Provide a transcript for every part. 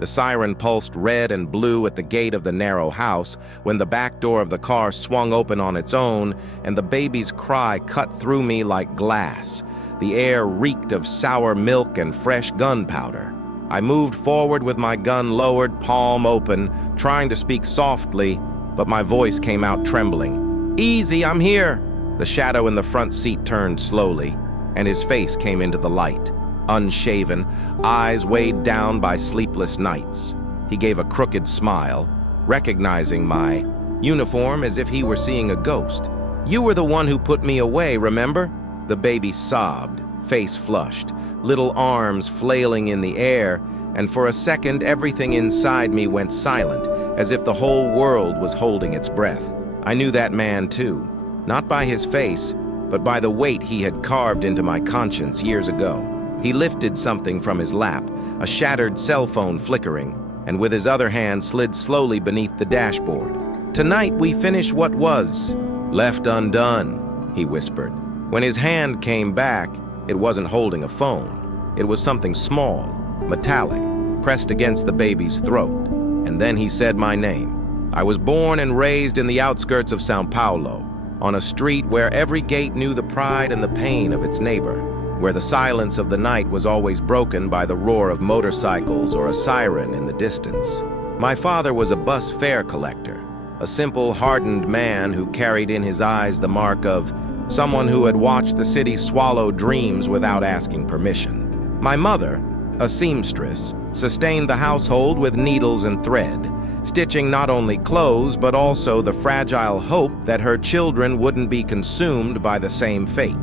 The siren pulsed red and blue at the gate of the narrow house when the back door of the car swung open on its own and the baby's cry cut through me like glass. The air reeked of sour milk and fresh gunpowder. I moved forward with my gun lowered, palm open, trying to speak softly, but my voice came out trembling. "Easy, I'm here." The shadow in the front seat turned slowly, and his face came into the light. Unshaven, eyes weighed down by sleepless nights. He gave a crooked smile, recognizing my uniform as if he were seeing a ghost. "You were the one who put me away, remember?" The baby sobbed, face flushed, little arms flailing in the air, and for a second everything inside me went silent, as if the whole world was holding its breath. I knew that man too, not by his face, but by the weight he had carved into my conscience years ago. He lifted something from his lap, a shattered cell phone flickering, and with his other hand slid slowly beneath the dashboard. "Tonight we finish what was left undone," he whispered. When his hand came back, it wasn't holding a phone. It was something small, metallic, pressed against the baby's throat. And then he said my name. I was born and raised in the outskirts of São Paulo, on a street where every gate knew the pride and the pain of its neighbor, where the silence of the night was always broken by the roar of motorcycles or a siren in the distance. My father was a bus fare collector, a simple, hardened man who carried in his eyes the mark of someone who had watched the city swallow dreams without asking permission. My mother, a seamstress, sustained the household with needles and thread, stitching not only clothes but also the fragile hope that her children wouldn't be consumed by the same fate.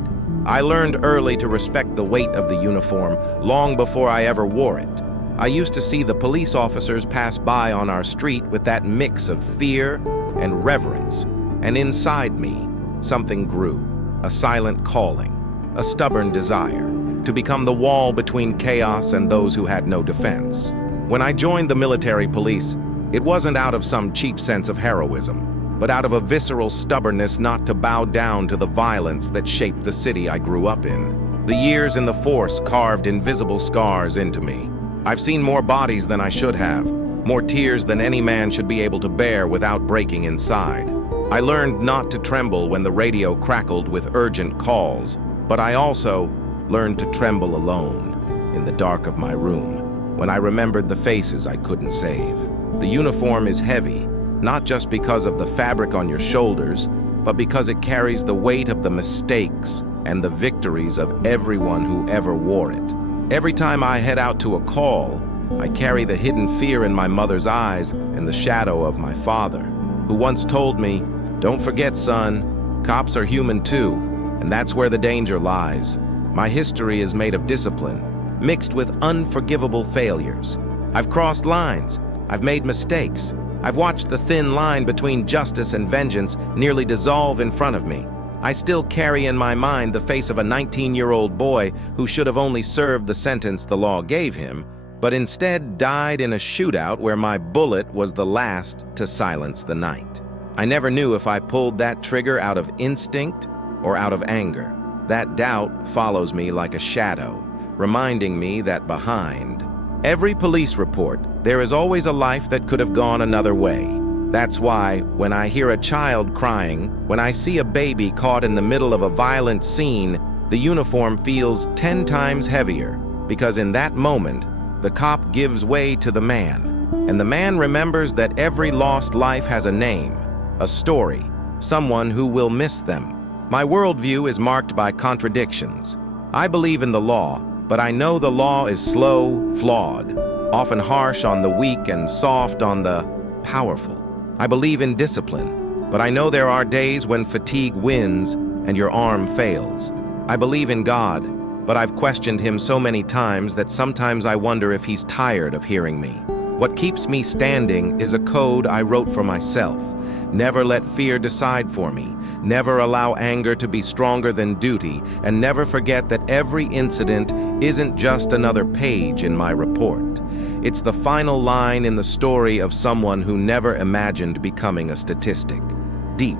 I learned early to respect the weight of the uniform long before I ever wore it. I used to see the police officers pass by on our street with that mix of fear and reverence, and inside me, something grew, a silent calling, a stubborn desire to become the wall between chaos and those who had no defense. When I joined the military police, it wasn't out of some cheap sense of heroism, but out of a visceral stubbornness not to bow down to the violence that shaped the city I grew up in. The years in the force carved invisible scars into me. I've seen more bodies than I should have, more tears than any man should be able to bear without breaking inside. I learned not to tremble when the radio crackled with urgent calls, but I also learned to tremble alone in the dark of my room when I remembered the faces I couldn't save. The uniform is heavy, not just because of the fabric on your shoulders, but because it carries the weight of the mistakes and the victories of everyone who ever wore it. Every time I head out to a call, I carry the hidden fear in my mother's eyes and the shadow of my father, who once told me, "Don't forget, son, cops are human too, and that's where the danger lies." My history is made of discipline, mixed with unforgivable failures. I've crossed lines, I've made mistakes, I've watched the thin line between justice and vengeance nearly dissolve in front of me. I still carry in my mind the face of a 19-year-old boy who should have only served the sentence the law gave him, but instead died in a shootout where my bullet was the last to silence the night. I never knew if I pulled that trigger out of instinct or out of anger. That doubt follows me like a shadow, reminding me that behind every police report, there is always a life that could have gone another way. That's why, when I hear a child crying, when I see a baby caught in the middle of a violent scene, the uniform feels 10 times heavier, because in that moment, the cop gives way to the man, and the man remembers that every lost life has a name, a story, someone who will miss them. My worldview is marked by contradictions. I believe in the law, but I know the law is slow, flawed, often harsh on the weak and soft on the powerful. I believe in discipline, but I know there are days when fatigue wins and your arm fails. I believe in God, but I've questioned him so many times that sometimes I wonder if he's tired of hearing me. What keeps me standing is a code I wrote for myself. Never let fear decide for me. Never allow anger to be stronger than duty, and never forget that every incident isn't just another page in my report. It's the final line in the story of someone who never imagined becoming a statistic. Deep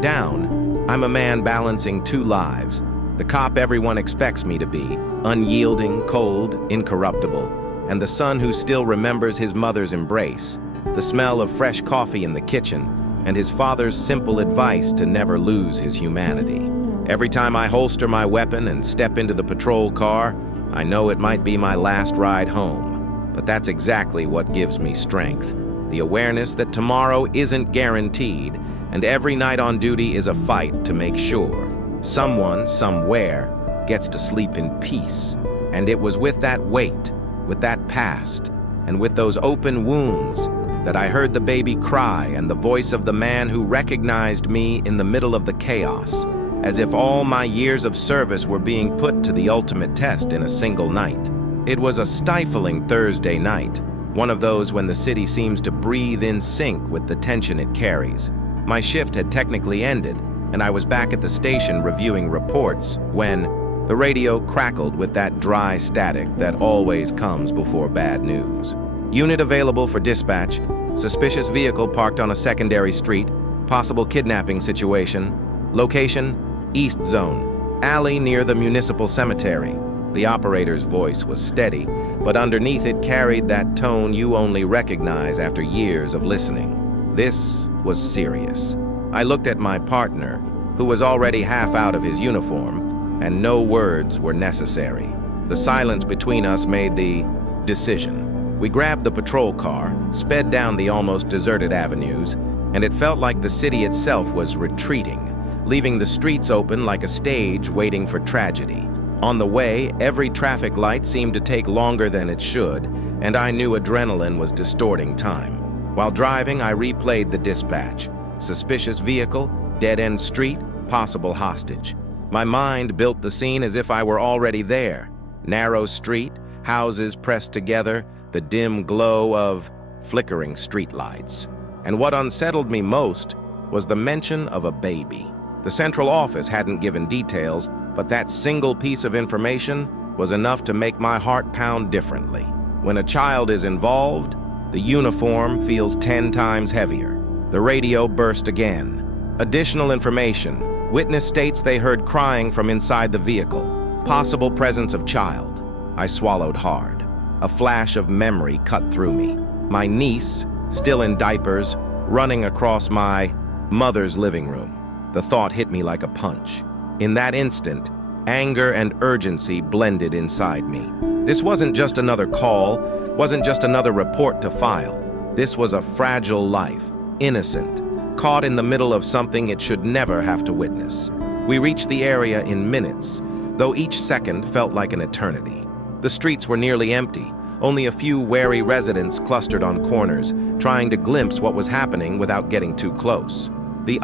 down, I'm a man balancing two lives. The cop everyone expects me to be, unyielding, cold, incorruptible. and the son who still remembers his mother's embrace, the smell of fresh coffee in the kitchen, and his father's simple advice to never lose his humanity. Every time I holster my weapon and step into the patrol car, I know it might be my last ride home, but that's exactly what gives me strength. The awareness that tomorrow isn't guaranteed, and every night on duty is a fight to make sure someone, somewhere, gets to sleep in peace. And it was with that weight, with that past, and with those open wounds that I heard the baby cry and the voice of the man who recognized me in the middle of the chaos, as if all my years of service were being put to the ultimate test in a single night. It was a stifling Thursday night, one of those when the city seems to breathe in sync with the tension it carries. My shift had technically ended, and I was back at the station reviewing reports when the radio crackled with that dry static that always comes before bad news. Unit available for dispatch. Suspicious vehicle parked on a secondary street. Possible kidnapping situation. Location, East Zone. Alley near the municipal cemetery. The operator's voice was steady, but underneath it carried that tone you only recognize after years of listening. This was serious. I looked at my partner, who was already half out of his uniform, and no words were necessary. The silence between us made the decision. We grabbed the patrol car, sped down the almost deserted avenues, and it felt like the city itself was retreating, leaving the streets open like a stage waiting for tragedy. On the way, every traffic light seemed to take longer than it should, and I knew adrenaline was distorting time. While driving, I replayed the dispatch. Suspicious vehicle, dead-end street, possible hostage. My mind built the scene as if I were already there. Narrow street, houses pressed together, the dim glow of flickering streetlights. And what unsettled me most was the mention of a baby. The central office hadn't given details, but that single piece of information was enough to make my heart pound differently. When a child is involved, the uniform feels 10 times heavier. The radio burst again. Additional information. Witness states they heard crying from inside the vehicle. Possible presence of child. I swallowed hard. A flash of memory cut through me. My niece, still in diapers, running across my mother's living room. The thought hit me like a punch. In that instant, anger and urgency blended inside me. This wasn't just another call, wasn't just another report to file. This was a fragile life, innocent, caught in the middle of something it should never have to witness. We reached the area in minutes, though each second felt like an eternity. The streets were nearly empty, only a few wary residents clustered on corners, trying to glimpse what was happening without getting too close. The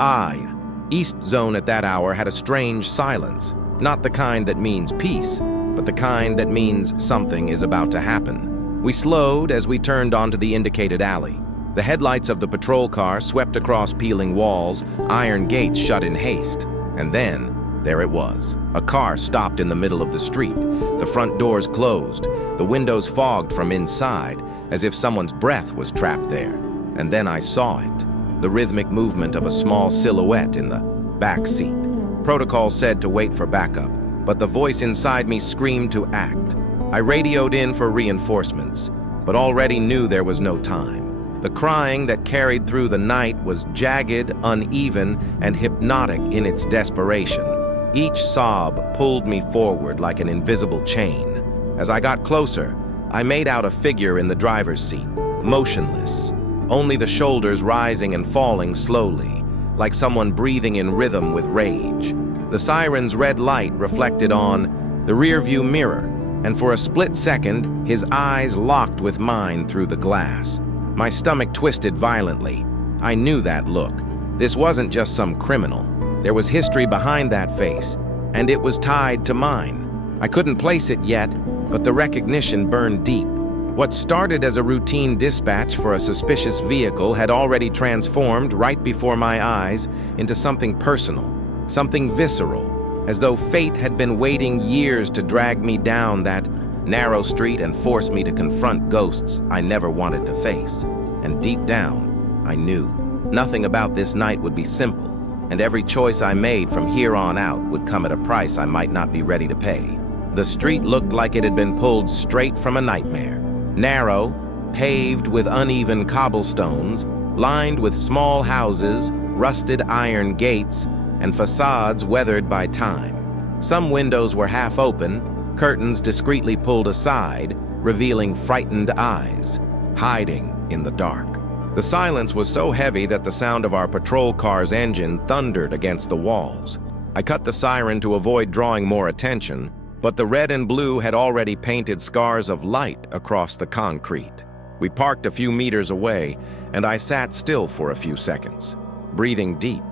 East Zone at that hour had a strange silence, not the kind that means peace, but the kind that means something is about to happen. We slowed as we turned onto the indicated alley. The headlights of the patrol car swept across peeling walls, iron gates shut in haste. And then, there it was. A car stopped in the middle of the street. The front doors closed, the windows fogged from inside, as if someone's breath was trapped there. And then I saw it. The rhythmic movement of a small silhouette in the back seat. Protocol said to wait for backup, but the voice inside me screamed to act. I radioed in for reinforcements, but already knew there was no time. The crying that carried through the night was jagged, uneven, and hypnotic in its desperation. Each sob pulled me forward like an invisible chain. As I got closer, I made out a figure in the driver's seat, motionless, only the shoulders rising and falling slowly, like someone breathing in rhythm with rage. The siren's red light reflected on the rearview mirror, and for a split second, his eyes locked with mine through the glass. My stomach twisted violently. I knew that look. This wasn't just some criminal. There was history behind that face, and it was tied to mine. I couldn't place it yet, but the recognition burned deep. What started as a routine dispatch for a suspicious vehicle had already transformed right before my eyes into something personal, something visceral, as though fate had been waiting years to drag me down that narrow street and force me to confront ghosts I never wanted to face. And deep down, I knew nothing about this night would be simple, and every choice I made from here on out would come at a price I might not be ready to pay. The street looked like it had been pulled straight from a nightmare. Narrow, paved with uneven cobblestones, lined with small houses, rusted iron gates, and facades weathered by time. Some windows were half open, curtains discreetly pulled aside, revealing frightened eyes, hiding in the dark. The silence was so heavy that the sound of our patrol car's engine thundered against the walls. I cut the siren to avoid drawing more attention, but the red and blue had already painted scars of light across the concrete. We parked a few meters away, and I sat still for a few seconds, breathing deep,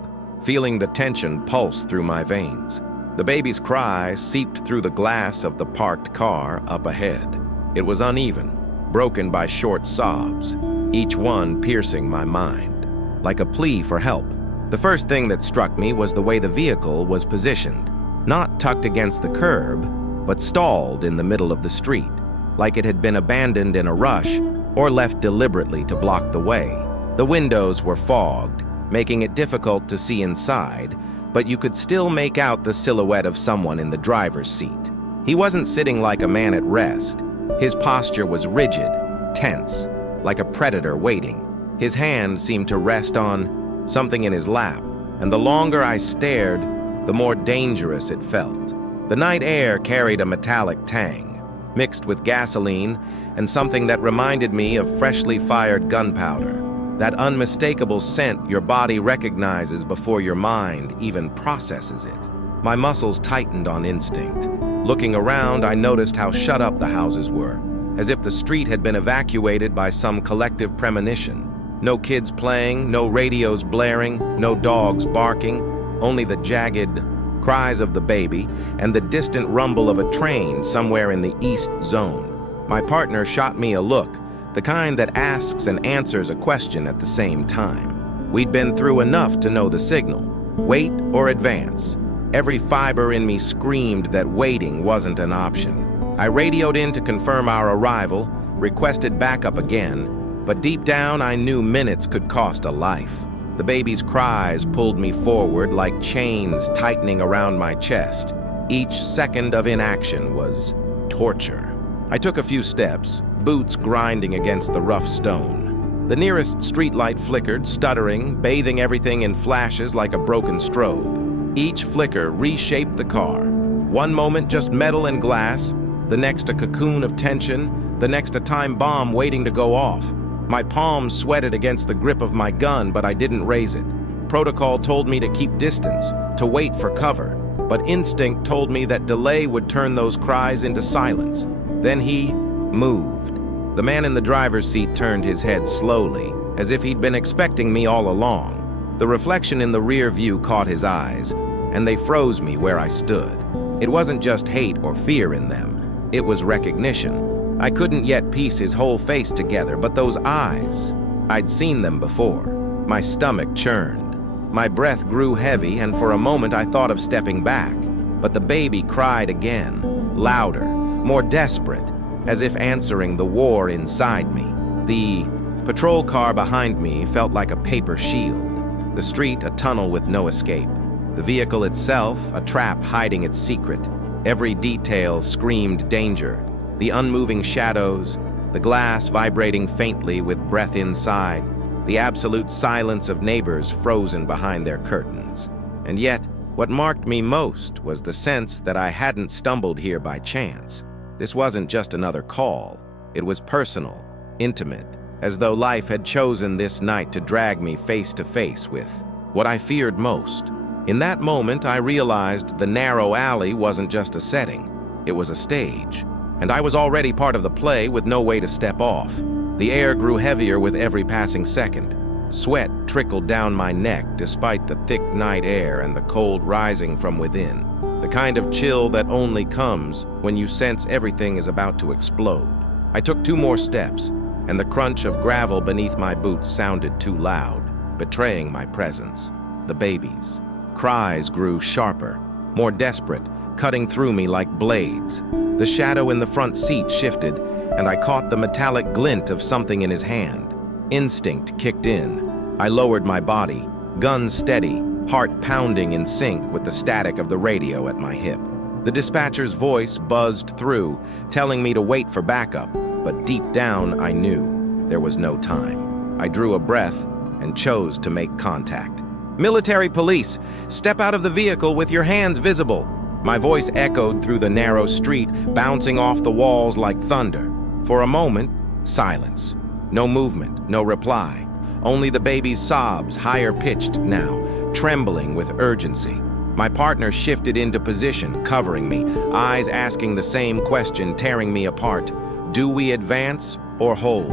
feeling the tension pulse through my veins. The baby's cry seeped through the glass of the parked car up ahead. It was uneven, broken by short sobs, each one piercing my mind, like a plea for help. The first thing that struck me was the way the vehicle was positioned, not tucked against the curb, but stalled in the middle of the street, like it had been abandoned in a rush or left deliberately to block the way. The windows were fogged, making it difficult to see inside, but you could still make out the silhouette of someone in the driver's seat. He wasn't sitting like a man at rest. His posture was rigid, tense, like a predator waiting. His hand seemed to rest on something in his lap, and the longer I stared, the more dangerous it felt. The night air carried a metallic tang, mixed with gasoline and something that reminded me of freshly fired gunpowder, that unmistakable scent your body recognizes before your mind even processes it. My muscles tightened on instinct. Looking around, I noticed how shut up the houses were, as if the street had been evacuated by some collective premonition. No kids playing, no radios blaring, no dogs barking, only the jagged cries of the baby and the distant rumble of a train somewhere in the east zone. My partner shot me a look, the kind that asks and answers a question at the same time. We'd been through enough to know the signal: wait or advance. Every fiber in me screamed that waiting wasn't an option. I radioed in to confirm our arrival, requested backup again, but deep down I knew minutes could cost a life. The baby's cries pulled me forward like chains tightening around my chest. Each second of inaction was torture. I took a few steps, boots grinding against the rough stone. The nearest streetlight flickered, stuttering, bathing everything in flashes like a broken strobe. Each flicker reshaped the car. One moment just metal and glass, the next a cocoon of tension, the next a time bomb waiting to go off. My palms sweated against the grip of my gun, but I didn't raise it. Protocol told me to keep distance, to wait for cover, but instinct told me that delay would turn those cries into silence. Then he moved. The man in the driver's seat turned his head slowly, as if he'd been expecting me all along. The reflection in the rear view caught his eyes, and they froze me where I stood. It wasn't just hate or fear in them, it was recognition. I couldn't yet piece his whole face together, but those eyes, I'd seen them before. My stomach churned. My breath grew heavy, and for a moment I thought of stepping back. But the baby cried again, louder, more desperate, as if answering the war inside me. The patrol car behind me felt like a paper shield. The street a tunnel with no escape. The vehicle itself a trap hiding its secret. Every detail screamed danger. The unmoving shadows, the glass vibrating faintly with breath inside, the absolute silence of neighbors frozen behind their curtains. And yet, what marked me most was the sense that I hadn't stumbled here by chance. This wasn't just another call. It was personal, intimate, as though life had chosen this night to drag me face to face with what I feared most. In that moment, I realized the narrow alley wasn't just a setting. It was a stage. And I was already part of the play with no way to step off. The air grew heavier with every passing second. Sweat trickled down my neck despite the thick night air and the cold rising from within. The kind of chill that only comes when you sense everything is about to explode. I took 2 more steps, and the crunch of gravel beneath my boots sounded too loud, betraying my presence. The baby's cries grew sharper, more desperate, cutting through me like blades. The shadow in the front seat shifted, and I caught the metallic glint of something in his hand. Instinct kicked in. I lowered my body, gun steady, heart pounding in sync with the static of the radio at my hip. The dispatcher's voice buzzed through, telling me to wait for backup, but deep down I knew there was no time. I drew a breath and chose to make contact. "Military police, step out of the vehicle with your hands visible." My voice echoed through the narrow street, bouncing off the walls like thunder. For a moment, silence. No movement, no reply. Only the baby's sobs, higher pitched now, trembling with urgency. My partner shifted into position, covering me, eyes asking the same question, tearing me apart. Do we advance or hold?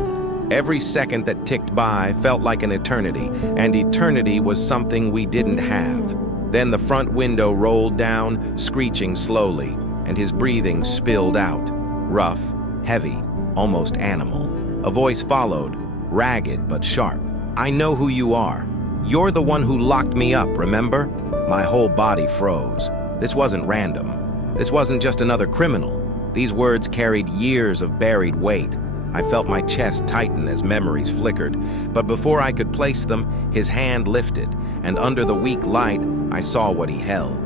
Every second that ticked by felt like an eternity, and eternity was something we didn't have. Then the front window rolled down, screeching slowly, and his breathing spilled out. Rough, heavy, almost animal. A voice followed, ragged but sharp. "I know who you are. You're the one who locked me up, remember?" My whole body froze. This wasn't random. This wasn't just another criminal. These words carried years of buried weight. I felt my chest tighten as memories flickered, but before I could place them, his hand lifted, and under the weak light, I saw what he held.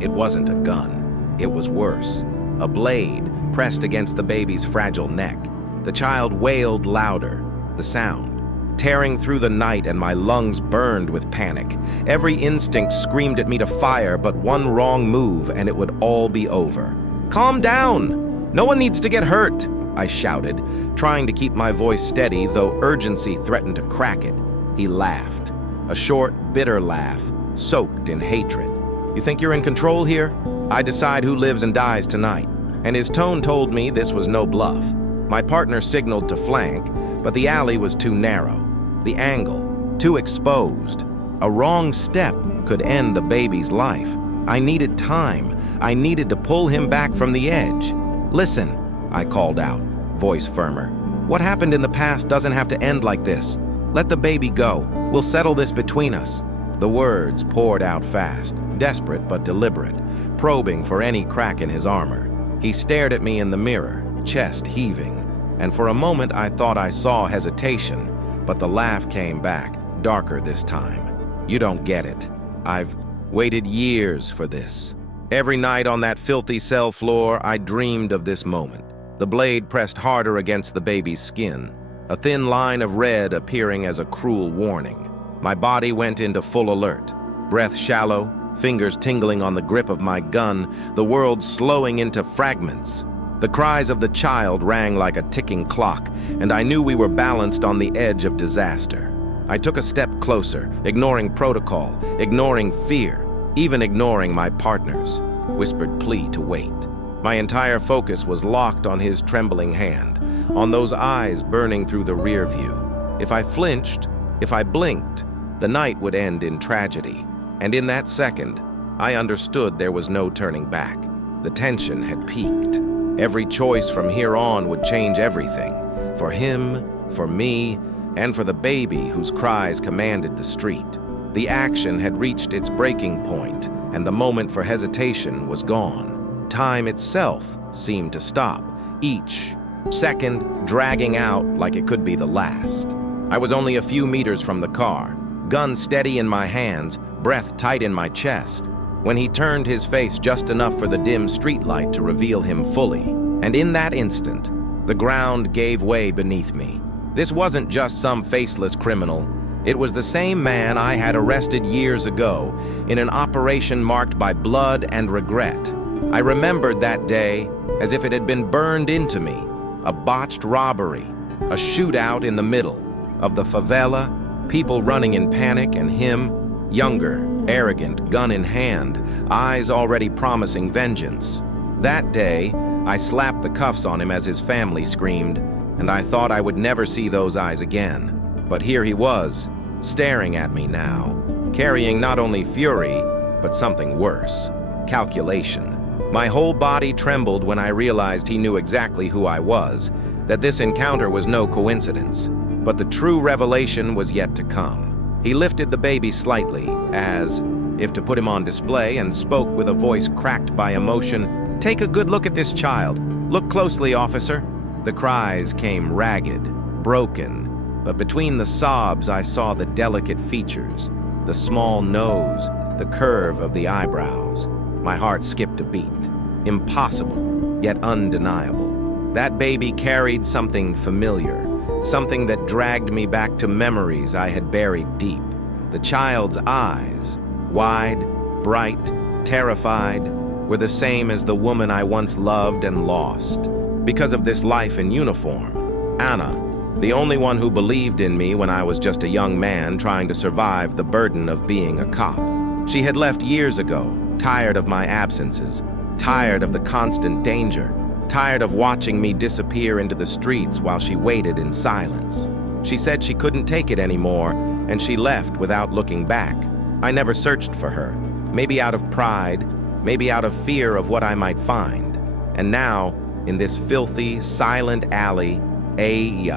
It wasn't a gun. It was worse. A blade pressed against the baby's fragile neck. The child wailed louder, the sound tearing through the night, and my lungs burned with panic. Every instinct screamed at me to fire, but one wrong move and it would all be over. "Calm down! No one needs to get hurt!" I shouted, trying to keep my voice steady, though urgency threatened to crack it. He laughed, a short, bitter laugh, soaked in hatred. "You think you're in control here? I decide who lives and dies tonight." And his tone told me this was no bluff. My partner signaled to flank, but the alley was too narrow. The angle, too exposed. A wrong step could end the baby's life. I needed time. I needed to pull him back from the edge. "Listen," I called out, voice firmer. "What happened in the past doesn't have to end like this. Let the baby go. We'll settle this between us." The words poured out fast, desperate but deliberate, probing for any crack in his armor. He stared at me in the mirror, chest heaving, and for a moment I thought I saw hesitation, but the laugh came back, darker this time. "You don't get it. I've waited years for this. Every night on that filthy cell floor, I dreamed of this moment. The blade pressed harder against the baby's skin, a thin line of red appearing as a cruel warning. My body went into full alert, breath shallow, fingers tingling on the grip of my gun, the world slowing into fragments. The cries of the child rang like a ticking clock, and I knew we were balanced on the edge of disaster. I took a step closer, ignoring protocol, ignoring fear, even ignoring my partner's whispered plea to wait. My entire focus was locked on his trembling hand, on those eyes burning through the rear view. If I flinched, if I blinked, the night would end in tragedy. And in that second, I understood there was no turning back. The tension had peaked. Every choice from here on would change everything. For him, for me, and for the baby whose cries commanded the street. The action had reached its breaking point, and the moment for hesitation was gone. Time itself seemed to stop, each second dragging out like it could be the last. I was only a few meters from the car, gun steady in my hands, breath tight in my chest, when he turned his face just enough for the dim streetlight to reveal him fully. And in that instant, the ground gave way beneath me. This wasn't just some faceless criminal. It was the same man I had arrested years ago in an operation marked by blood and regret. I remembered that day as if it had been burned into me. A botched robbery, a shootout in the middle of the favela, people running in panic, and him, younger, arrogant, gun in hand, eyes already promising vengeance. That day, I slapped the cuffs on him as his family screamed, and I thought I would never see those eyes again. But here he was, staring at me now, carrying not only fury, but something worse, calculation. My whole body trembled when I realized he knew exactly who I was, that this encounter was no coincidence. But the true revelation was yet to come. He lifted the baby slightly, as if to put him on display, and spoke with a voice cracked by emotion. "Take a good look at this child. Look closely, officer." The cries came ragged, broken, but between the sobs I saw the delicate features, the small nose, the curve of the eyebrows. My heart skipped a beat. Impossible, yet undeniable. That baby carried something familiar, something that dragged me back to memories I had buried deep. The child's eyes, wide, bright, terrified, were the same as the woman I once loved and lost. Because of this life in uniform, Anna, the only one who believed in me when I was just a young man trying to survive the burden of being a cop. She had left years ago, tired of my absences, tired of the constant danger, tired of watching me disappear into the streets while she waited in silence. She said she couldn't take it anymore, and she left without looking back. I never searched for her, maybe out of pride, maybe out of fear of what I might find. And now, in this filthy, silent alley, a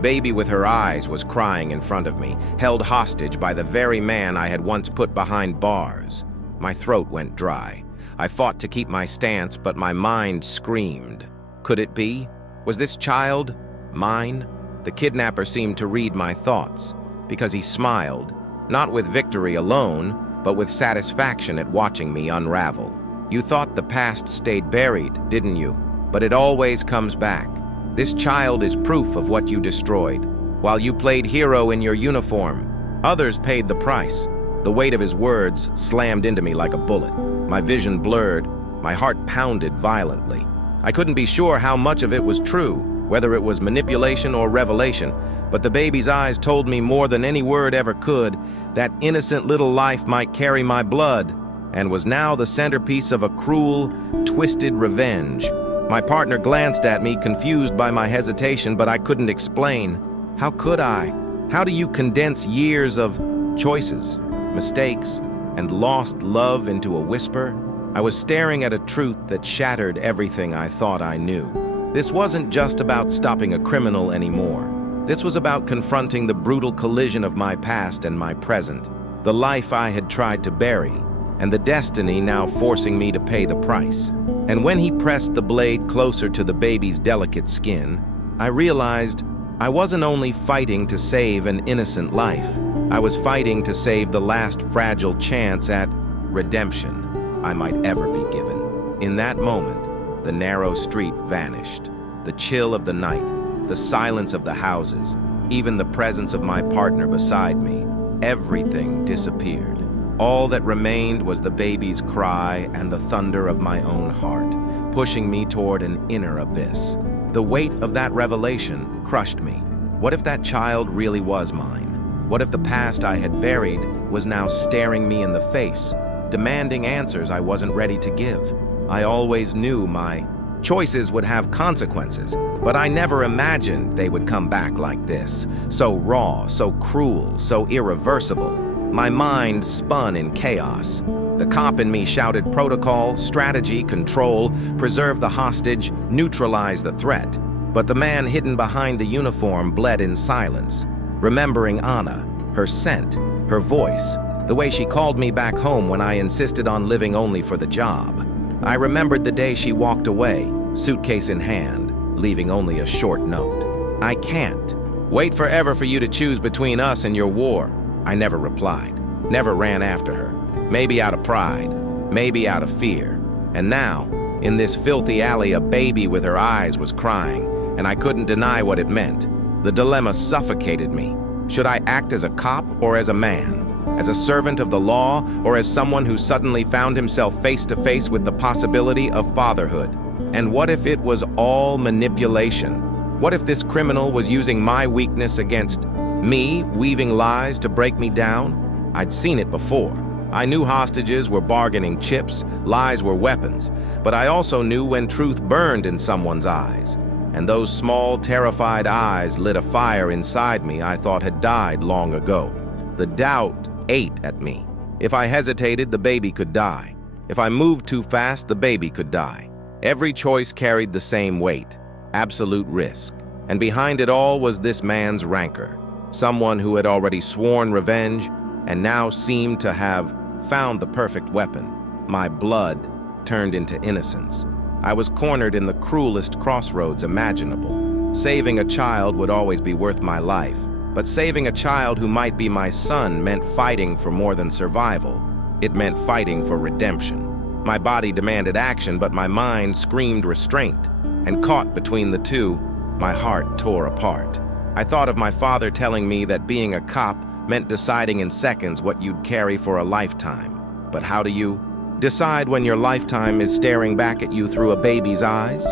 baby with her eyes was crying in front of me, held hostage by the very man I had once put behind bars. My throat went dry. I fought to keep my stance, but my mind screamed. Could it be? Was this child mine? The kidnapper seemed to read my thoughts, because he smiled, not with victory alone, but with satisfaction at watching me unravel. You thought the past stayed buried, didn't you? But it always comes back. This child is proof of what you destroyed. While you played hero in your uniform, others paid the price. The weight of his words slammed into me like a bullet. My vision blurred, my heart pounded violently. I couldn't be sure how much of it was true, whether it was manipulation or revelation, but the baby's eyes told me more than any word ever could. That innocent little life might carry my blood, and was now the centerpiece of a cruel, twisted revenge. My partner glanced at me, confused by my hesitation, but I couldn't explain. How could I? How do you condense years of choices, mistakes, and lost love into a whisper? I was staring at a truth that shattered everything I thought I knew. This wasn't just about stopping a criminal anymore. This was about confronting the brutal collision of my past and my present, the life I had tried to bury, and the destiny now forcing me to pay the price. And when he pressed the blade closer to the baby's delicate skin, I realized I wasn't only fighting to save an innocent life. I was fighting to save the last fragile chance at redemption I might ever be given. In that moment, the narrow street vanished. The chill of the night, the silence of the houses, even the presence of my partner beside me, everything disappeared. All that remained was the baby's cry and the thunder of my own heart, pushing me toward an inner abyss. The weight of that revelation crushed me. What if that child really was mine? What if the past I had buried was now staring me in the face, demanding answers I wasn't ready to give? I always knew my choices would have consequences, but I never imagined they would come back like this, so raw, so cruel, so irreversible. My mind spun in chaos. The cop in me shouted protocol, strategy, control, preserve the hostage, neutralize the threat. But the man hidden behind the uniform bled in silence, remembering Anna, her scent, her voice, the way she called me back home when I insisted on living only for the job. I remembered the day she walked away, suitcase in hand, leaving only a short note. I can't wait forever for you to choose between us and your war. I never replied, never ran after her, maybe out of pride, maybe out of fear. And now, in this filthy alley, a baby with her eyes was crying, and I couldn't deny what it meant. The dilemma suffocated me. Should I act as a cop or as a man? As a servant of the law, or as someone who suddenly found himself face to face with the possibility of fatherhood? And what if it was all manipulation? What if this criminal was using my weakness against me, weaving lies to break me down? I'd seen it before. I knew hostages were bargaining chips, lies were weapons, but I also knew when truth burned in someone's eyes. And those small, terrified eyes lit a fire inside me I thought had died long ago. The doubt ate at me. If I hesitated, the baby could die. If I moved too fast, the baby could die. Every choice carried the same weight, absolute risk. And behind it all was this man's rancor, someone who had already sworn revenge and now seemed to have found the perfect weapon. My blood turned into innocence. I was cornered in the cruelest crossroads imaginable. Saving a child would always be worth my life, but saving a child who might be my son meant fighting for more than survival. It meant fighting for redemption. My body demanded action, but my mind screamed restraint. and caught between the two, my heart tore apart. I thought of my father telling me that being a cop meant deciding in seconds what you'd carry for a lifetime. But how do you decide when your lifetime is staring back at you through a baby's eyes?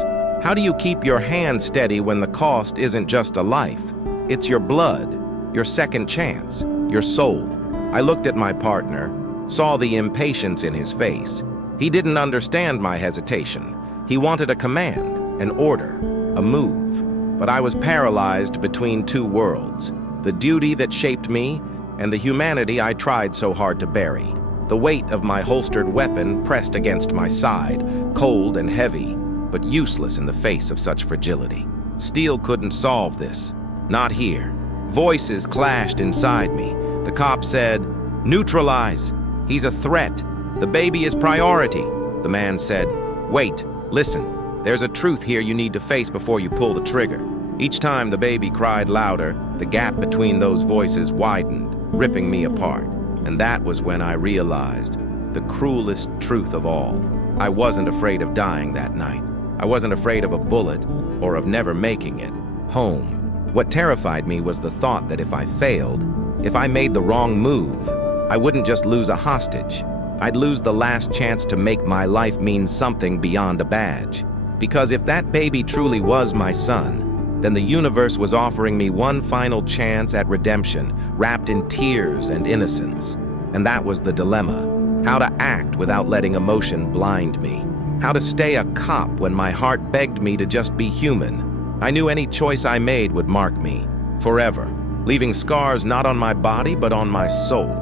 How do you keep your hand steady when the cost isn't just a life? It's your blood, your second chance, your soul. I looked at my partner, saw the impatience in his face. He didn't understand my hesitation. He wanted a command, an order, a move. But I was paralyzed between two worlds, the duty that shaped me and the humanity I tried so hard to bury. The weight of my holstered weapon pressed against my side, cold and heavy, but useless in the face of such fragility. Steel couldn't solve this. Not here. Voices clashed inside me. The cop said, "Neutralize. He's a threat. The baby is priority." The man said, "Wait, listen. There's a truth here you need to face before you pull the trigger." Each time the baby cried louder, the gap between those voices widened, ripping me apart. And that was when I realized the cruelest truth of all. I wasn't afraid of dying that night. I wasn't afraid of a bullet or of never making it home. What terrified me was the thought that if I failed, if I made the wrong move, I wouldn't just lose a hostage. I'd lose the last chance to make my life mean something beyond a badge. Because if that baby truly was my son, then the universe was offering me one final chance at redemption, wrapped in tears and innocence. And that was the dilemma: how to act without letting emotion blind me. How to stay a cop when my heart begged me to just be human. I knew any choice I made would mark me forever, leaving scars not on my body but on my soul.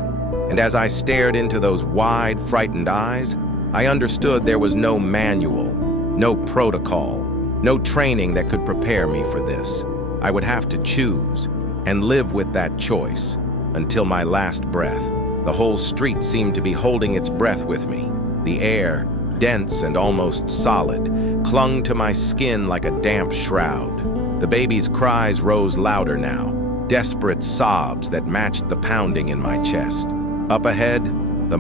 And as I stared into those wide, frightened eyes, I understood there was no manual, no protocol, no training that could prepare me for this. I would have to choose and live with that choice until my last breath. The whole street seemed to be holding its breath with me. The air, dense and almost solid, clung to my skin like a damp shroud. The baby's cries rose louder now, desperate sobs that matched the pounding in my chest. Up ahead, the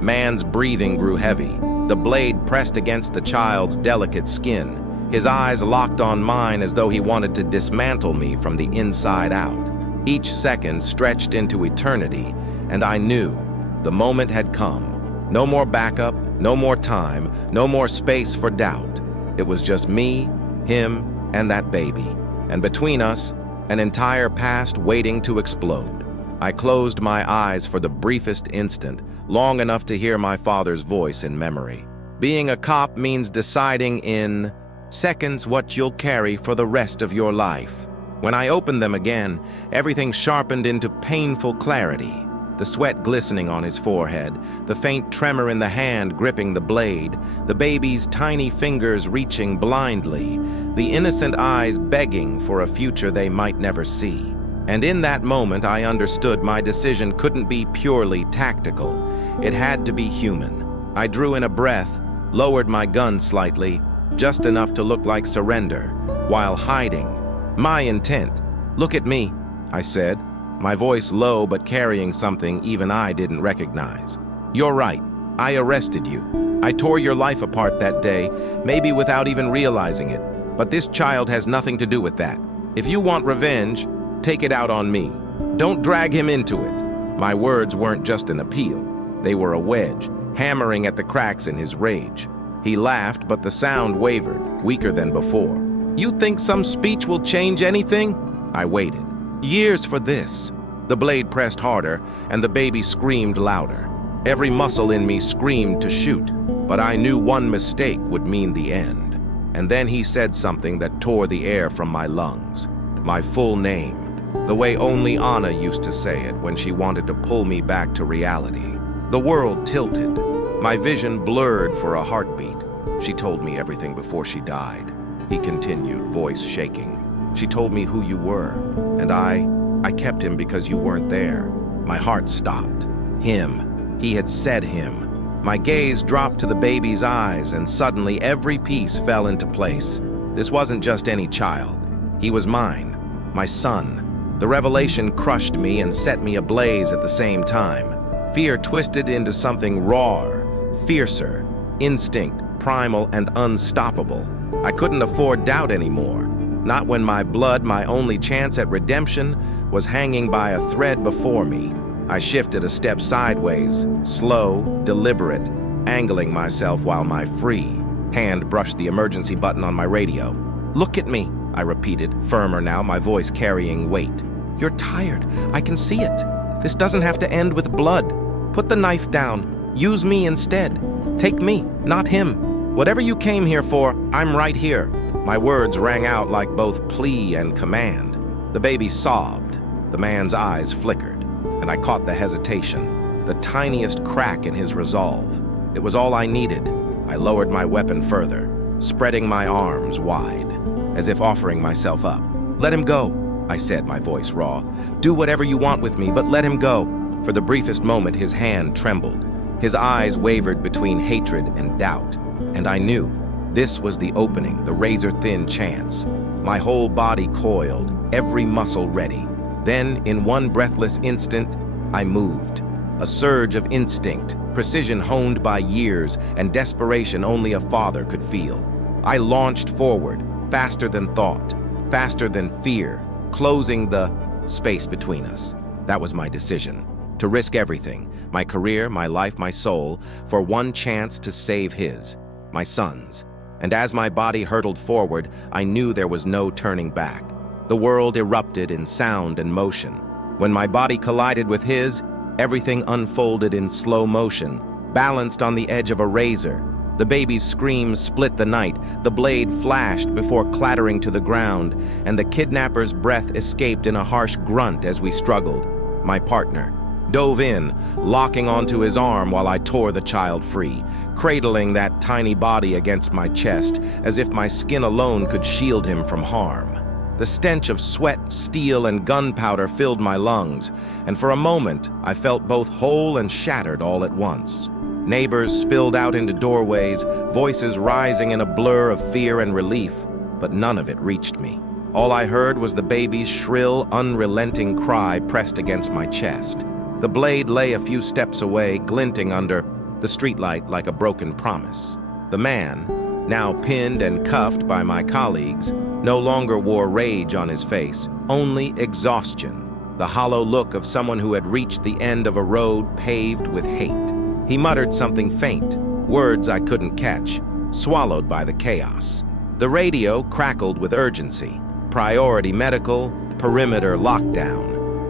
man's breathing grew heavy. The blade pressed against the child's delicate skin. His eyes locked on mine as though he wanted to dismantle me from the inside out. Each second stretched into eternity, and I knew the moment had come. No more backup, no more time, no more space for doubt. It was just me, him, and that baby. And between us, an entire past waiting to explode. I closed my eyes for the briefest instant, long enough to hear my father's voice in memory. Being a cop means deciding in seconds what you'll carry for the rest of your life. When I opened them again, everything sharpened into painful clarity. The sweat glistening on his forehead, the faint tremor in the hand gripping the blade, the baby's tiny fingers reaching blindly, the innocent eyes begging for a future they might never see. And in that moment, I understood my decision couldn't be purely tactical. It had to be human. I drew in a breath, lowered my gun slightly, just enough to look like surrender, while hiding my intent. "Look at me," I said, my voice low but carrying something even I didn't recognize. "You're right. I arrested you. I tore your life apart that day, maybe without even realizing it. But this child has nothing to do with that. If you want revenge, take it out on me. Don't drag him into it." My words weren't just an appeal. They were a wedge, hammering at the cracks in his rage. He laughed, but the sound wavered, weaker than before. "You think some speech will change anything?" I waited. "Years for this." The blade pressed harder, and the baby screamed louder. Every muscle in me screamed to shoot, but I knew one mistake would mean the end. And then he said something that tore the air from my lungs. My full name, the way only Anna used to say it when she wanted to pull me back to reality. The world tilted. My vision blurred for a heartbeat. "She told me everything before she died," he continued, voice shaking. "She told me who you were, and I kept him because you weren't there." My heart stopped. Him. He had said him. My gaze dropped to the baby's eyes, and suddenly every piece fell into place. This wasn't just any child. He was mine, my son. The revelation crushed me and set me ablaze at the same time. Fear twisted into something rawer, fiercer, instinct, primal, and unstoppable. I couldn't afford doubt anymore, not when my blood, my only chance at redemption, was hanging by a thread before me. I shifted a step sideways, slow, deliberate, angling myself while my free hand brushed the emergency button on my radio. "Look at me," I repeated, firmer now, my voice carrying weight. "You're tired. I can see it. This doesn't have to end with blood. Put the knife down. Use me instead. Take me, not him. Whatever you came here for, I'm right here." My words rang out like both plea and command. The baby sobbed. The man's eyes flickered, and I caught the hesitation, the tiniest crack in his resolve. It was all I needed. I lowered my weapon further, spreading my arms wide, as if offering myself up. "Let him go," I said, my voice raw. "Do whatever you want with me, but let him go." For the briefest moment, his hand trembled. His eyes wavered between hatred and doubt, and I knew this was the opening, the razor-thin chance. My whole body coiled, every muscle ready. Then, in one breathless instant, I moved. A surge of instinct, precision honed by years, and desperation only a father could feel. I launched forward, faster than thought, faster than fear, closing the space between us. That was my decision. To risk everything, my career, my life, my soul, for one chance to save his, my son's. And as my body hurtled forward, I knew there was no turning back. The world erupted in sound and motion. When my body collided with his, everything unfolded in slow motion, balanced on the edge of a razor. The baby's scream split the night, the blade flashed before clattering to the ground, and the kidnapper's breath escaped in a harsh grunt as we struggled. My partner dove in, locking onto his arm while I tore the child free, cradling that tiny body against my chest as if my skin alone could shield him from harm. The stench of sweat, steel, and gunpowder filled my lungs, and for a moment I felt both whole and shattered all at once. Neighbors spilled out into doorways, voices rising in a blur of fear and relief, but none of it reached me. All I heard was the baby's shrill, unrelenting cry pressed against my chest. The blade lay a few steps away, glinting under the streetlight like a broken promise. The man, now pinned and cuffed by my colleagues, no longer wore rage on his face, only exhaustion, the hollow look of someone who had reached the end of a road paved with hate. He muttered something faint, words I couldn't catch, swallowed by the chaos. The radio crackled with urgency, priority medical, perimeter lockdown.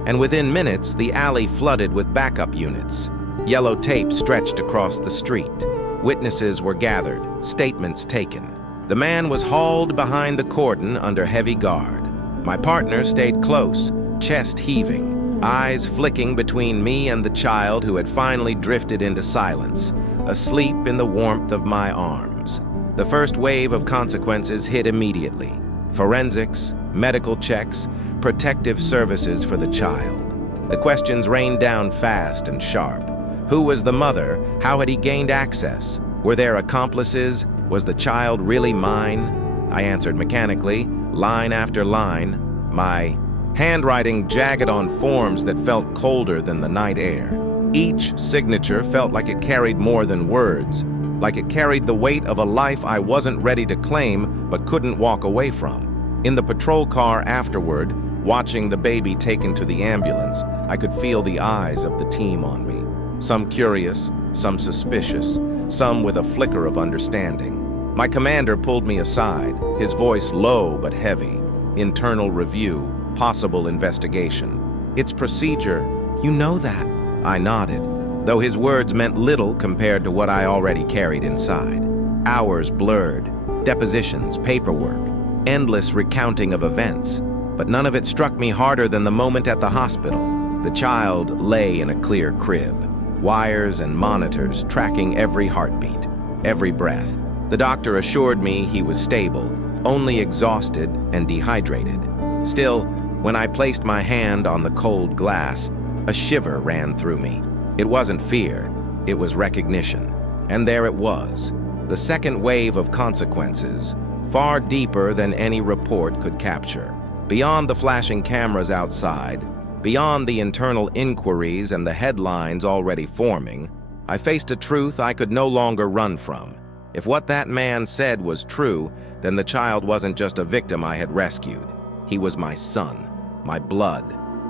And within minutes, the alley flooded with backup units. Yellow tape stretched across the street. Witnesses were gathered, statements taken. The man was hauled behind the cordon under heavy guard. My partner stayed close, chest heaving, eyes flicking between me and the child who had finally drifted into silence, asleep in the warmth of my arms. The first wave of consequences hit immediately. Forensics, medical checks, protective services for the child. The questions rained down fast and sharp. Who was the mother? How had he gained access? Were there accomplices? Was the child really mine? I answered mechanically, line after line, my handwriting jagged on forms that felt colder than the night air. Each signature felt like it carried more than words, like it carried the weight of a life I wasn't ready to claim but couldn't walk away from. In the patrol car afterward, watching the baby taken to the ambulance, I could feel the eyes of the team on me. Some curious, some suspicious, some with a flicker of understanding. My commander pulled me aside, his voice low but heavy. Internal review, possible investigation. It's procedure. You know that. I nodded, though his words meant little compared to what I already carried inside. Hours blurred, depositions, paperwork, endless recounting of events. But none of it struck me harder than the moment at the hospital. The child lay in a clear crib, wires and monitors tracking every heartbeat, every breath. The doctor assured me he was stable, only exhausted and dehydrated. Still, when I placed my hand on the cold glass, a shiver ran through me. It wasn't fear, it was recognition. And there it was, the second wave of consequences, far deeper than any report could capture. Beyond the flashing cameras outside, beyond the internal inquiries and the headlines already forming, I faced a truth I could no longer run from. If what that man said was true, then the child wasn't just a victim I had rescued. He was my son, my blood,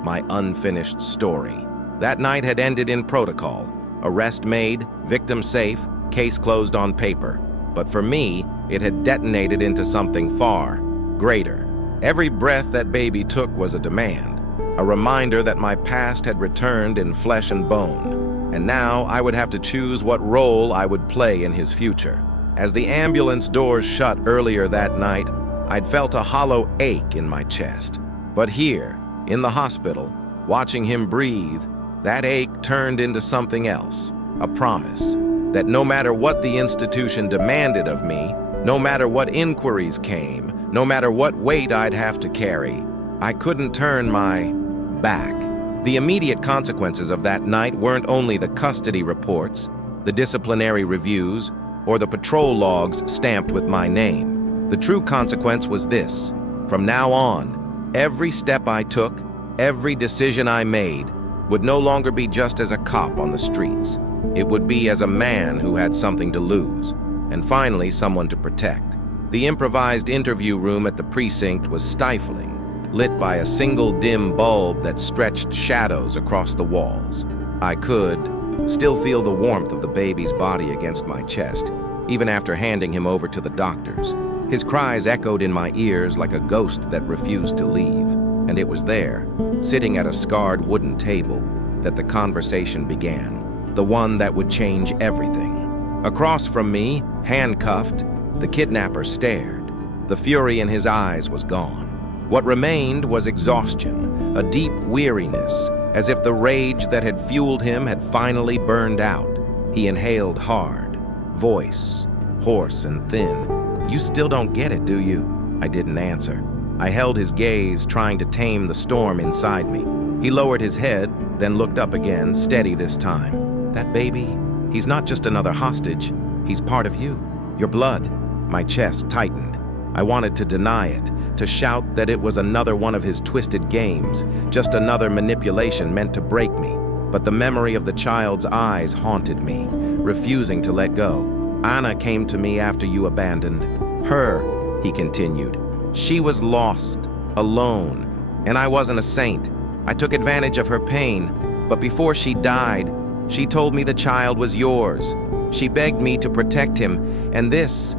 my unfinished story. That night had ended in protocol. Arrest made, victim safe, case closed on paper. But for me, it had detonated into something far greater. Every breath that baby took was a demand, a reminder that my past had returned in flesh and bone. And now I would have to choose what role I would play in his future. As the ambulance doors shut earlier that night, I'd felt a hollow ache in my chest. But here, in the hospital, watching him breathe, that ache turned into something else, a promise that no matter what the institution demanded of me, no matter what inquiries came, no matter what weight I'd have to carry, I couldn't turn my back. The immediate consequences of that night weren't only the custody reports, the disciplinary reviews, or the patrol logs stamped with my name. The true consequence was this: from now on, every step I took, every decision I made, would no longer be just as a cop on the streets. It would be as a man who had something to lose, and finally someone to protect. The improvised interview room at the precinct was stifling, lit by a single dim bulb that stretched shadows across the walls. I could still feel the warmth of the baby's body against my chest, even after handing him over to the doctors. His cries echoed in my ears like a ghost that refused to leave, and it was there, sitting at a scarred wooden table, that the conversation began, the one that would change everything. Across from me, handcuffed, the kidnapper stared. The fury in his eyes was gone. What remained was exhaustion, a deep weariness, as if the rage that had fueled him had finally burned out. He inhaled hard, voice hoarse and thin. "You still don't get it, do you?" I didn't answer. I held his gaze, trying to tame the storm inside me. He lowered his head, then looked up again, steady this time. "That baby, he's not just another hostage. He's part of you, your blood." My chest tightened. I wanted to deny it, to shout that it was another one of his twisted games, just another manipulation meant to break me. But the memory of the child's eyes haunted me, refusing to let go. "Anna came to me after you abandoned her," he continued. "She was lost, alone, and I wasn't a saint. I took advantage of her pain, but before she died, she told me the child was yours. She begged me to protect him, and this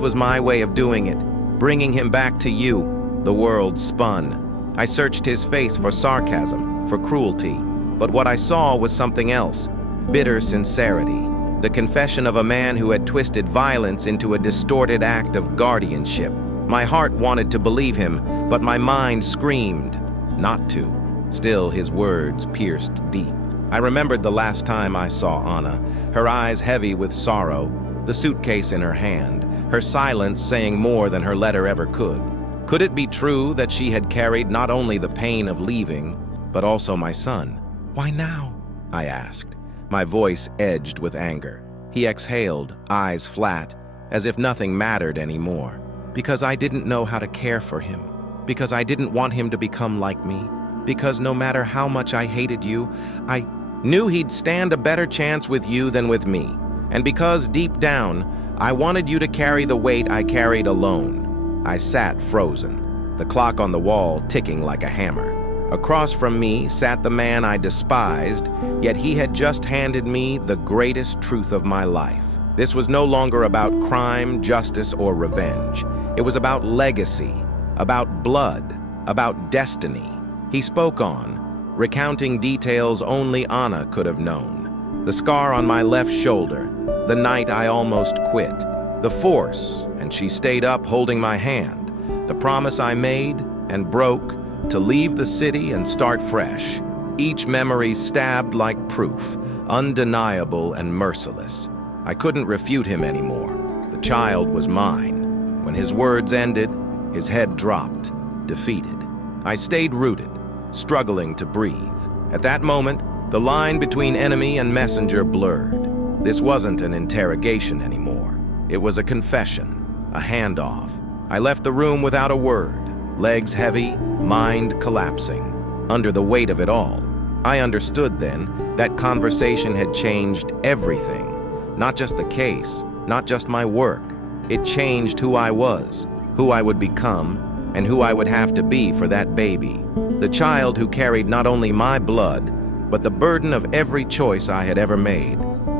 was my way of doing it, bringing him back to you." The world spun. I searched his face for sarcasm, for cruelty, but what I saw was something else: bitter sincerity, the confession of a man who had twisted violence into a distorted act of guardianship. My heart wanted to believe him, but my mind screamed not to. Still, his words pierced deep. I remembered the last time I saw Anna, her eyes heavy with sorrow, the suitcase in her hand, her silence saying more than her letter ever could. Could it be true that she had carried not only the pain of leaving, but also my son? "Why now?" I asked, my voice edged with anger. He exhaled, eyes flat, as if nothing mattered anymore. "Because I didn't know how to care for him. Because I didn't want him to become like me. Because no matter how much I hated you, I knew he'd stand a better chance with you than with me. And because deep down, I wanted you to carry the weight I carried alone." I sat frozen, the clock on the wall ticking like a hammer. Across from me sat the man I despised, yet he had just handed me the greatest truth of my life. This was no longer about crime, justice, or revenge. It was about legacy, about blood, about destiny. He spoke on, recounting details only Anna could have known. The scar on my left shoulder, the night I almost quit, the force, and she stayed up holding my hand, the promise I made and broke to leave the city and start fresh. Each memory stabbed like proof, undeniable and merciless. I couldn't refute him anymore. The child was mine. When his words ended, his head dropped, defeated. I stayed rooted, struggling to breathe. At that moment, the line between enemy and messenger blurred. This wasn't an interrogation anymore. It was a confession, a handoff. I left the room without a word, legs heavy, mind collapsing. Under the weight of it all, I understood then that conversation had changed everything. Not just the case, not just my work. It changed who I was, who I would become, and who I would have to be for that baby. The child who carried not only my blood, but the burden of every choice I had ever made.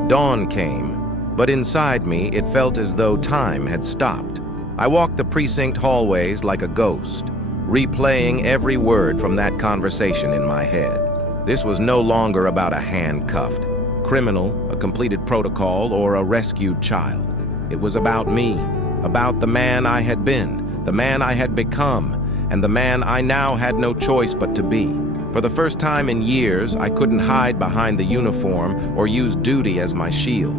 Dawn came, but inside me it felt as though time had stopped. I walked the precinct hallways like a ghost, replaying every word from that conversation in my head. This was no longer about a handcuffed criminal, a completed protocol, or a rescued child. It was about me, about the man I had been, the man I had become, and the man I now had no choice but to be. For the first time in years, I couldn't hide behind the uniform or use duty as my shield.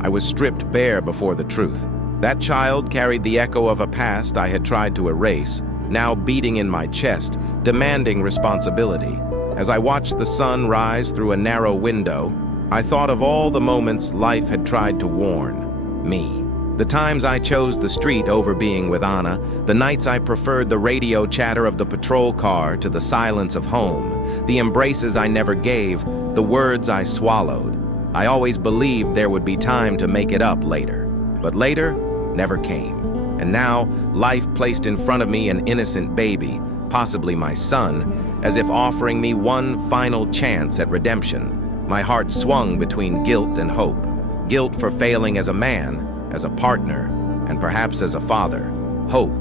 I was stripped bare before the truth. That child carried the echo of a past I had tried to erase, now beating in my chest, demanding responsibility. As I watched the sun rise through a narrow window, I thought of all the moments life had tried to warn me. The times I chose the street over being with Anna, the nights I preferred the radio chatter of the patrol car to the silence of home, the embraces I never gave, the words I swallowed. I always believed there would be time to make it up later, but later never came. And now, life placed in front of me an innocent baby, possibly my son, as if offering me one final chance at redemption. My heart swung between guilt and hope. Guilt for failing as a man, as a partner, and perhaps as a father. Hope,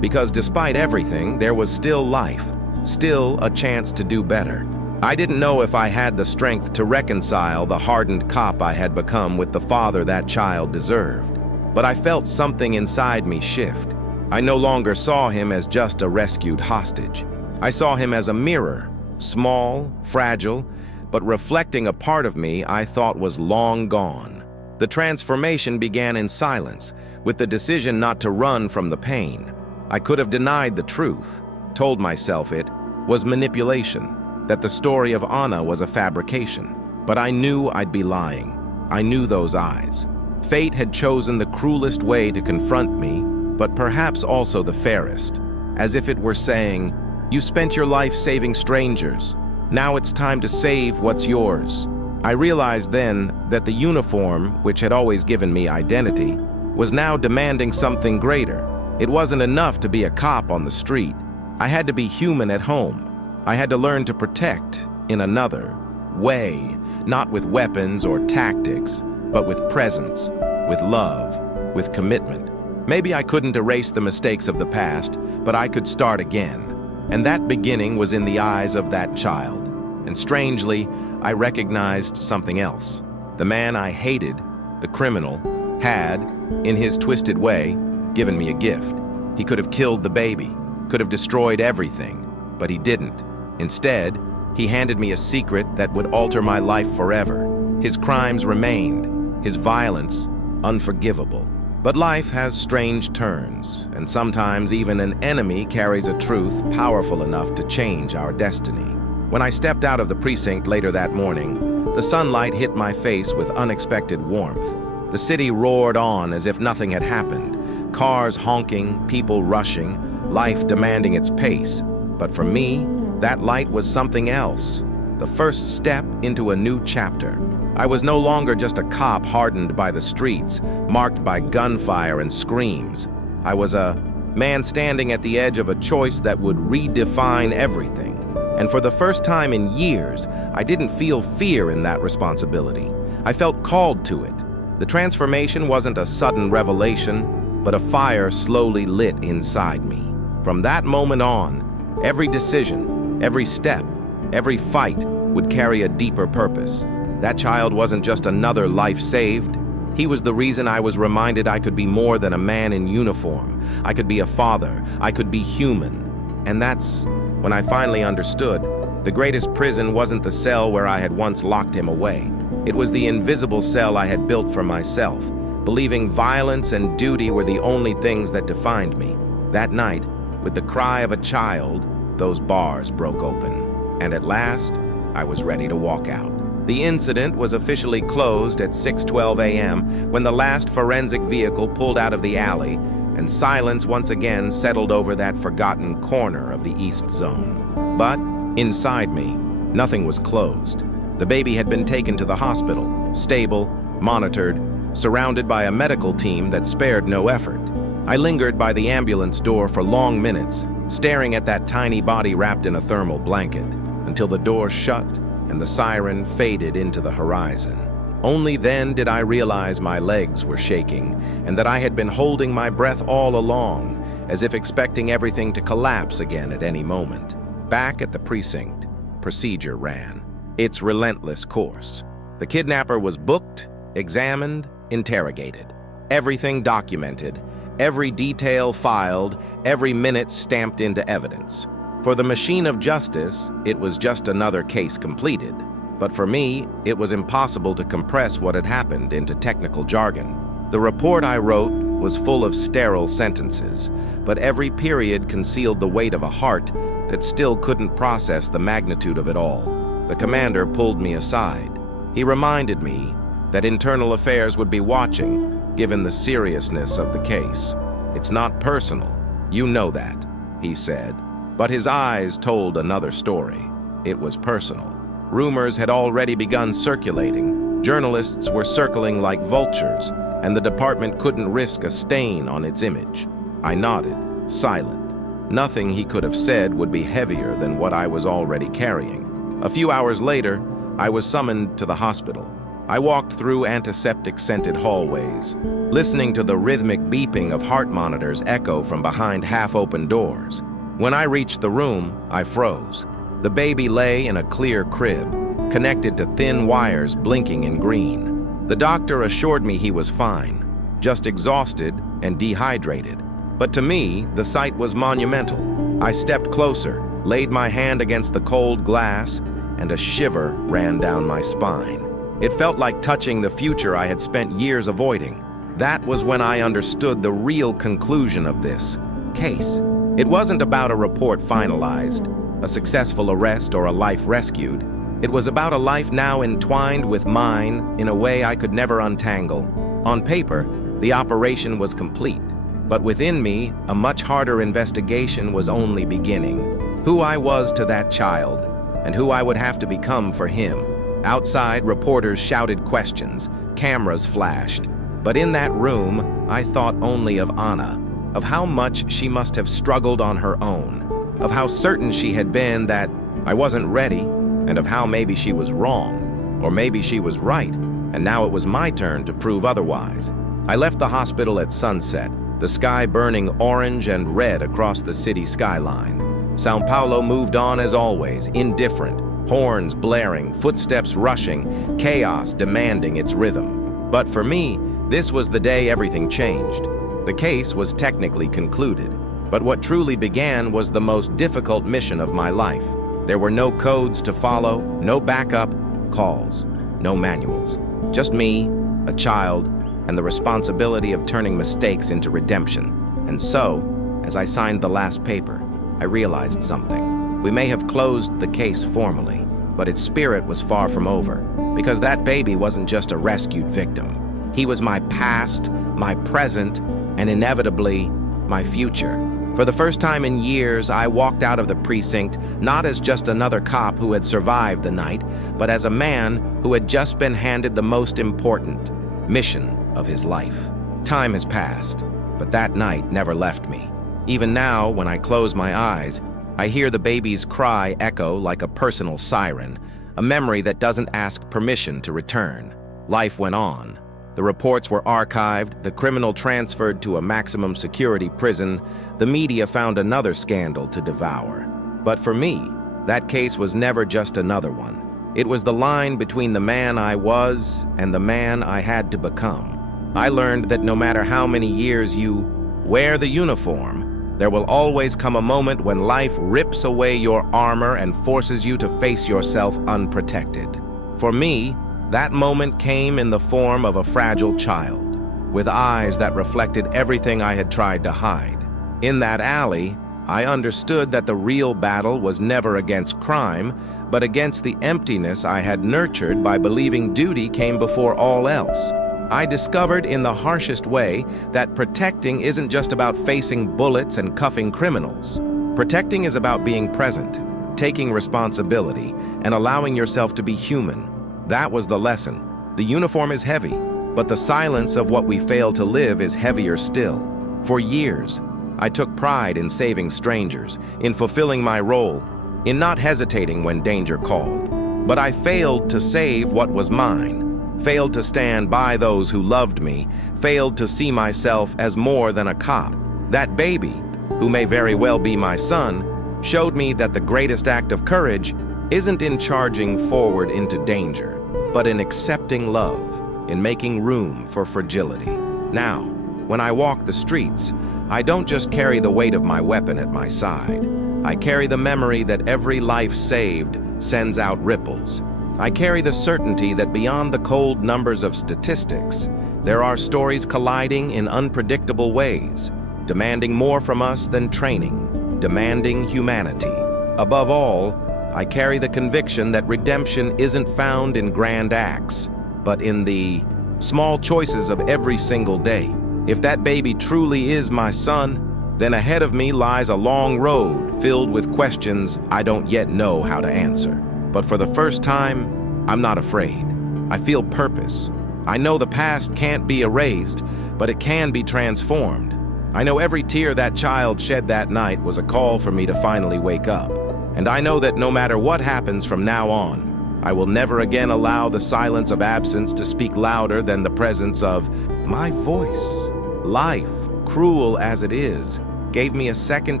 because despite everything, there was still life, still a chance to do better. I didn't know if I had the strength to reconcile the hardened cop I had become with the father that child deserved. But I felt something inside me shift. I no longer saw him as just a rescued hostage. I saw him as a mirror, small, fragile, but reflecting a part of me I thought was long gone. The transformation began in silence, with the decision not to run from the pain. I could have denied the truth, told myself it was manipulation, that the story of Anna was a fabrication. But I knew I'd be lying. I knew those eyes. Fate had chosen the cruelest way to confront me, but perhaps also the fairest, as if it were saying, "You spent your life saving strangers. Now it's time to save what's yours." I realized then that the uniform, which had always given me identity, was now demanding something greater. It wasn't enough to be a cop on the street. I had to be human at home. I had to learn to protect in another way, not with weapons or tactics, but with presence, with love, with commitment. Maybe I couldn't erase the mistakes of the past, but I could start again. And that beginning was in the eyes of that child. And strangely, I recognized something else. The man I hated, the criminal, had, in his twisted way, given me a gift. He could have killed the baby, could have destroyed everything, but he didn't. Instead, he handed me a secret that would alter my life forever. His crimes remained, his violence unforgivable. But life has strange turns, and sometimes even an enemy carries a truth powerful enough to change our destiny. When I stepped out of the precinct later that morning, the sunlight hit my face with unexpected warmth. The city roared on as if nothing had happened, cars honking, people rushing, life demanding its pace. But for me, that light was something else, the first step into a new chapter. I was no longer just a cop hardened by the streets, marked by gunfire and screams. I was a man standing at the edge of a choice that would redefine everything. And for the first time in years, I didn't feel fear in that responsibility. I felt called to it. The transformation wasn't a sudden revelation, but a fire slowly lit inside me. From that moment on, every decision, every step, every fight would carry a deeper purpose. That child wasn't just another life saved. He was the reason I was reminded I could be more than a man in uniform. I could be a father. I could be human. And that's when I finally understood. The greatest prison wasn't the cell where I had once locked him away. It was the invisible cell I had built for myself, believing violence and duty were the only things that defined me. That night, with the cry of a child, those bars broke open. And at last, I was ready to walk out. The incident was officially closed at 6:12 a.m. when the last forensic vehicle pulled out of the alley, and silence once again settled over that forgotten corner of the East Zone. But inside me, nothing was closed. The baby had been taken to the hospital, stable, monitored, surrounded by a medical team that spared no effort. I lingered by the ambulance door for long minutes, staring at that tiny body wrapped in a thermal blanket, until the door shut and the siren faded into the horizon. Only then did I realize my legs were shaking and that I had been holding my breath all along, as if expecting everything to collapse again at any moment. Back at the precinct, procedure ran its relentless course. The kidnapper was booked, examined, interrogated. Everything documented, every detail filed, every minute stamped into evidence. For the machine of justice, it was just another case completed. But for me, it was impossible to compress what had happened into technical jargon. The report I wrote was full of sterile sentences, but every period concealed the weight of a heart that still couldn't process the magnitude of it all. The commander pulled me aside. He reminded me that internal affairs would be watching, given the seriousness of the case. "It's not personal. You know that," he said. But his eyes told another story. It was personal. Rumors had already begun circulating. Journalists were circling like vultures, and the department couldn't risk a stain on its image. I nodded, silent. Nothing he could have said would be heavier than what I was already carrying. A few hours later, I was summoned to the hospital. I walked through antiseptic-scented hallways, listening to the rhythmic beeping of heart monitors echo from behind half-open doors. When I reached the room, I froze. The baby lay in a clear crib, connected to thin wires blinking in green. The doctor assured me he was fine, just exhausted and dehydrated. But to me, the sight was monumental. I stepped closer, laid my hand against the cold glass, and a shiver ran down my spine. It felt like touching the future I had spent years avoiding. That was when I understood the real conclusion of this case. It wasn't about a report finalized, a successful arrest, or a life rescued. It was about a life now entwined with mine in a way I could never untangle. On paper, the operation was complete, but within me, a much harder investigation was only beginning. Who I was to that child, and who I would have to become for him. Outside, reporters shouted questions, cameras flashed. But in that room, I thought only of Anna, of how much she must have struggled on her own, of how certain she had been that I wasn't ready, and of how maybe she was wrong, or maybe she was right, and now it was my turn to prove otherwise. I left the hospital at sunset, the sky burning orange and red across the city skyline. São Paulo moved on as always, indifferent, horns blaring, footsteps rushing, chaos demanding its rhythm. But for me, this was the day everything changed. The case was technically concluded, but what truly began was the most difficult mission of my life. There were no codes to follow, no backup calls, no manuals. Just me, a child, and the responsibility of turning mistakes into redemption. And so, as I signed the last paper, I realized something. We may have closed the case formally, but its spirit was far from over, because that baby wasn't just a rescued victim. He was my past, my present, and inevitably, my future. For the first time in years, I walked out of the precinct not as just another cop who had survived the night, but as a man who had just been handed the most important mission of his life. Time has passed, but that night never left me. Even now, when I close my eyes, I hear the baby's cry echo like a personal siren, a memory that doesn't ask permission to return. Life went on. The reports were archived, the criminal transferred to a maximum security prison, the media found another scandal to devour. But for me, that case was never just another one. It was the line between the man I was and the man I had to become. I learned that no matter how many years you wear the uniform, there will always come a moment when life rips away your armor and forces you to face yourself unprotected. For me, that moment came in the form of a fragile child, with eyes that reflected everything I had tried to hide. In that alley, I understood that the real battle was never against crime, but against the emptiness I had nurtured by believing duty came before all else. I discovered in the harshest way that protecting isn't just about facing bullets and cuffing criminals. Protecting is about being present, taking responsibility, and allowing yourself to be human. That was the lesson. The uniform is heavy, But the silence of what we fail to live is heavier still. For years, I took pride in saving strangers, in fulfilling my role, in not hesitating when danger called. But I failed to save what was mine, failed to stand by those who loved me, failed to see myself as more than a cop. That baby, who may very well be my son, showed me that the greatest act of courage isn't in charging forward into danger, but in accepting love, in making room for fragility. Now, when I walk the streets, I don't just carry the weight of my weapon at my side. I carry the memory that every life saved sends out ripples. I carry the certainty that beyond the cold numbers of statistics, there are stories colliding in unpredictable ways, demanding more from us than training, demanding humanity. Above all, I carry the conviction that redemption isn't found in grand acts, but in the small choices of every single day. If that baby truly is my son, then ahead of me lies a long road filled with questions I don't yet know how to answer. But for the first time, I'm not afraid. I feel purpose. I know the past can't be erased, but it can be transformed. I know every tear that child shed that night was a call for me to finally wake up. And I know that no matter what happens from now on, I will never again allow the silence of absence to speak louder than the presence of my voice. Life, cruel as it is, gave me a second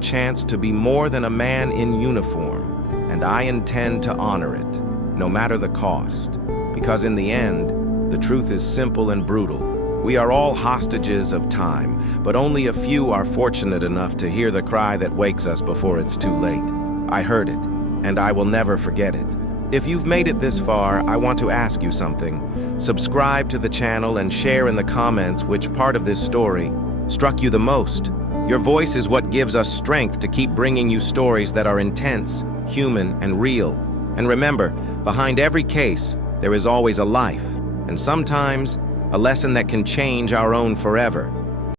chance to be more than a man in uniform, and I intend to honor it, no matter the cost. Because in the end, the truth is simple and brutal. We are all hostages of time, but only a few are fortunate enough to hear the cry that wakes us before it's too late. I heard it, and I will never forget it. If you've made it this far, I want to ask you something. Subscribe to the channel and share in the comments which part of this story struck you the most. Your voice is what gives us strength to keep bringing you stories that are intense, human, and real. And remember, behind every case, there is always a life, and sometimes a lesson that can change our own forever.